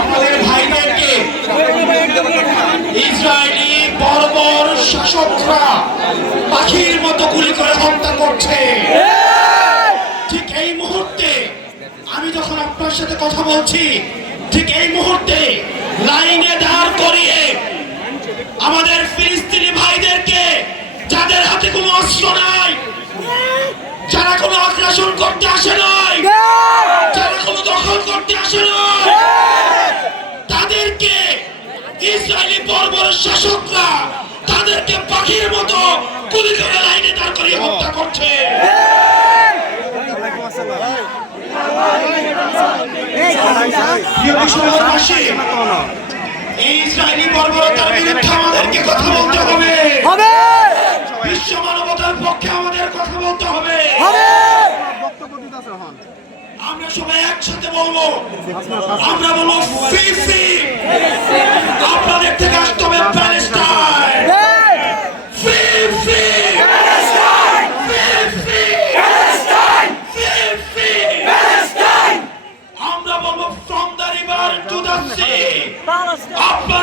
আমাদের ভাইদেরকে ইসরায়েলি বর্বর শাসকরা পাখির মতো গুলি করে হত্যা করছে। ঠিক এই মুহূর্তে আমি যখন আপনার সাথে কথা বলছি, ঠিক এই মুহূর্তে লাইনে দাঁড় ইসরায়েলি বর্বর শাসকরা তাদেরকে পাখির মতো গুলি করে লাইনে দাঁড় করিয়ে হত্যা করছে। এই ইসরায়েলি বর্বরতার বিরুদ্ধে আমাদেরকে কথা বলতে হবে। বিশ্ব মানবতার পক্ষে আমাদের কথা বলতে হবে। হবে। আমরা সবাই একসাথে বলব আমরা বলব আপনারা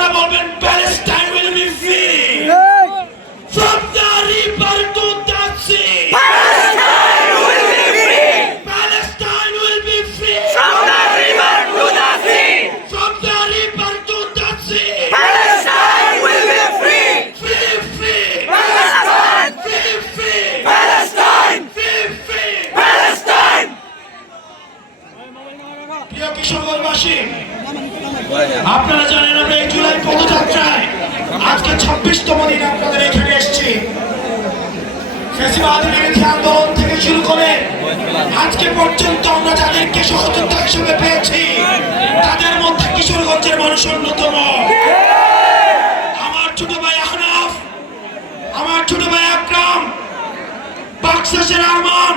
আপনারা জানেন আমরা এই জুলাই পদযাত্রায় আজকে ছাব্বিশতম দিন আপনাদের এখানে এসেছি। আন্দোলন থেকে শুরু করে আজকে পর্যন্ত আমরা যাদেরকে সহযোদ্ধা হিসেবে পেয়েছি, তাদের মধ্যে কিশোরগঞ্জের মানুষ অন্যতম। আমার ছোট ভাই আহনাফ, আমার ছোট ভাই আকরাম বাক্সাসের আহমান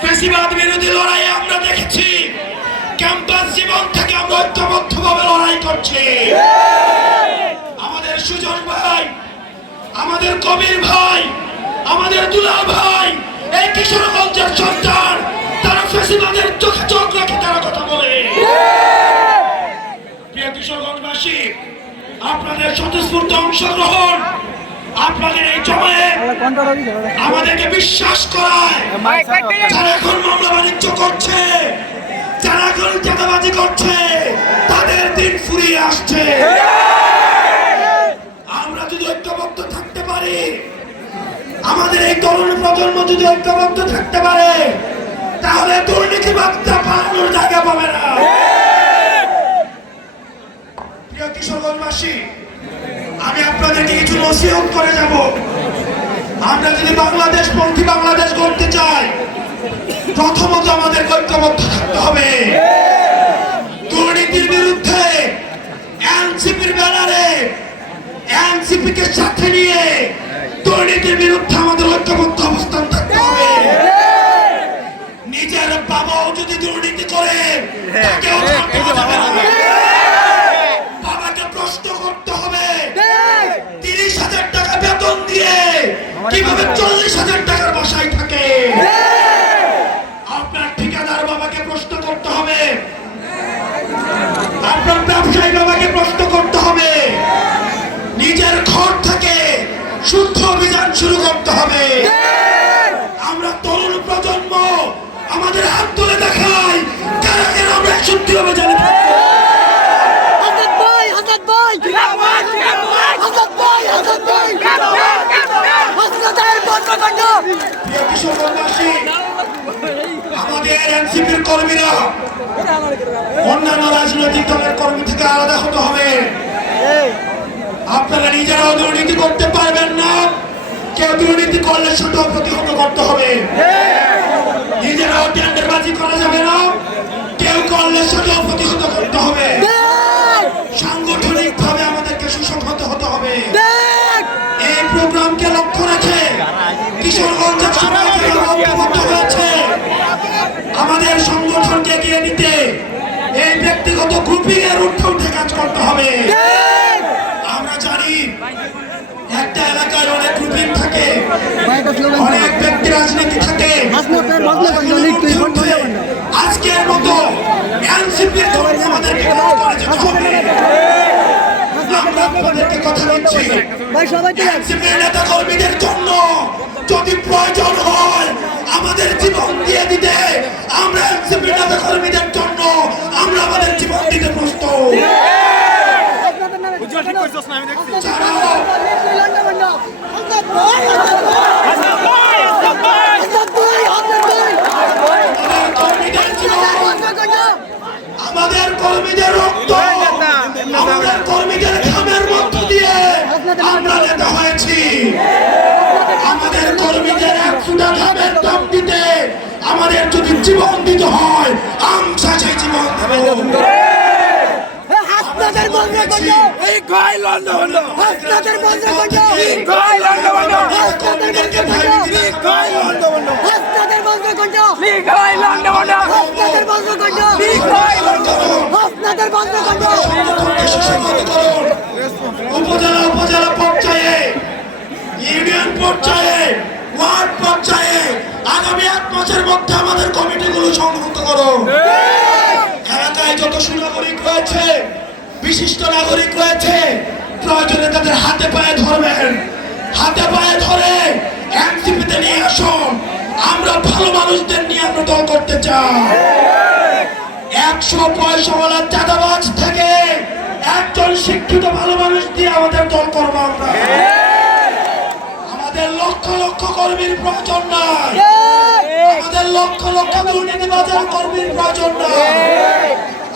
ফেসিবাদ বিরোধী লড়াইয়ে আমরা দেখেছি, ক্যাম্পাস জীবন থেকে আমরা ঐক্যবদ্ধভাবে লড়াই করছি। আমাদের সুজন ভাই, আমাদের কবির ভাই, আমাদের দুলা ভাই, এই কিশোরগঞ্জের সন্তান তারা ফেসিবাদের চোখে চোখ রেখে তারা কথা বলে। প্রিয় কিশোরগঞ্জবাসী, আপনাদের স্বতঃস্ফূর্ত অংশগ্রহণ, আপনাদের এই জমায়ে আমাদেরকে বিশ্বাস করায়। যারা এখন মামলা বাণিজ্য করছে, যারা এখন করছে আসছে। আমরা যদি ঐক্যবদ্ধ থাকতে পারি আমাদের এই তরুণ প্রজন্ম যদি ঐক্যবদ্ধ থাকতে পারে তাহলে পালানোর জায়গা পাবে না। প্রিয় কিশোরগঞ্জবাসী আমি আপনাদেরকে কিছু নসিহত করে যাব। আমরা যদি বাংলাদেশ পন্থী বাংলাদেশ গড়তে চাই প্রথমত আমাদের ঐক্যবদ্ধ থাকতে হবে। সাথে নিয়ে দুর্নীতির বিরুদ্ধে আমাদের ঐক্যবদ্ধ অবস্থান থাকতে হবে। নিজের বাবাও যদি দুর্নীতি করে তাকেও না। বাবাকে প্রশ্ন করতে হবে। তিরিশ হাজার টাকা বেতন দিয়ে কীভাবে চল্লিশ আমাদের এনসিপির কর্মীরা অন্যান্য রাজনৈতিক দলের কর্মী থেকে আলাদা হতে হবে। আপনারা নিজেরাও দুর্নীতি করতে পারবেন না। কেউ দুর্নীতি করলে সেটাও প্রতিহত করতে হবে। নিজেরাও টেন্ডারবাজি করা যাবে না। কেউ করলে সেটাও প্রতিহত করতে হবে। সাংগঠনিক ভাবে আমাদেরকে সুসংহত হতে হবে। এই প্রোগ্রামকে লক্ষ্য রেখে কিশোরগঞ্জের সবাই ঐক্যবদ্ধ হয়েছে আমাদের সংগঠনকে এগিয়ে নিতে এই ব্যক্তিগত গ্রুপিং এর ঊর্ধ্বে উঠে কাজ করতে হবে। এলাকার অনেক রুটিন থাকে। অনেক ব্যক্তি রাজনীতি থাকে। আজকের মতো এনসিপির কর্মী আমাদেরকে আমরা আপনাদেরকে কথা দিচ্ছি এনসিপির নেতা কর্মীদের জন্য যদি প্রয়োজন হয় আমাদের আমাদের যদি জীবন দিতে হয় আমসা সেই জীবন। বন্ধ করো। এই কয় লন্ড হলো। বন্ধ করো। এই কয় লন্ড হলো। হাসনাদের বন্ধ করো। এই কয় লন্ড হলো। হাসনাদের বন্ধ করো। এই কয় লন্ড হলো। হাসনাদের বন্ধ করো। এই কয় লন্ড হলো। হাসনাদের বন্ধ করো। সংগঠনকে সুসংহত করুন। উপজেলা উপজেলা পর্যায়ে ইউনিয়ন পর্যায়ে ওয়ার্ড মাসের মধ্যে আমাদের কমিটিগুলো সংহত করো। এলাকায় যত সুনাগরিক রয়েছে, বিশিষ্ট নাগরিক রয়েছে, প্রয়োজনে তাদের হাতে পায়ে ধরবেন। হাতে পায়ে ধরে এনসিপিতে নিয়ে আসুন। আমরা ভালো মানুষদের নিয়ে আমরা দল করতে চাই। একশো পয়সাওয়ালা চাঁদাবাজ থেকে একজন শিক্ষিত ভালো মানুষ দিয়ে আমাদের দল করব আমরা। আমাদের লক্ষ লক্ষ কর্মীর প্রয়োজন নাই। আমাদের লক্ষ লক্ষ দুর্নীতিবাজার কর্মীর প্রয়োজন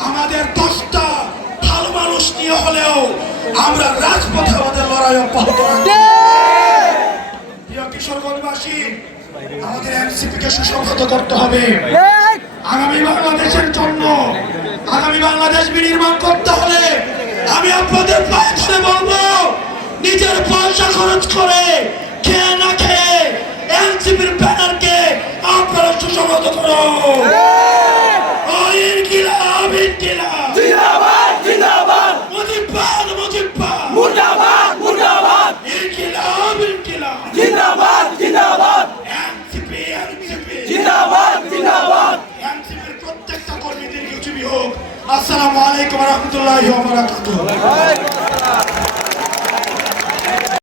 আমাদের দশটা ভালো মানুষ নিয়ে হলেও আমরা রাজপথে আমাদের লড়াই অব্যাহত প্রিয় কিশোরগঞ্জবাসী, আমাদের এনসিপি কে সুসংহত করতে হবে। আগামী বাংলাদেশের জন্য, আগামী বাংলাদেশ বিনির্মাণ করতে হলে আমি আপনাদের পায়ে ধরে বলব, নিজের পয়সা খরচ করে খেয়ে না খেয়ে এনসিপির ব্যানারকে আপনারা সুসংহত করুন ও ইনকিলাব জিন্দাবাদ জিন্দাবাদ মুজিব্বাদ মুজিব্বাদ মুর্দাবাদ মুর্দাবাদ ইনকিলাব ইনকিলাব জিন্দাবাদ জিন্দাবাদ এনসিপি এনসিপি আসসালামু আলাইকুম রহমতুল্লাহি ওয়া বারাকাতুহু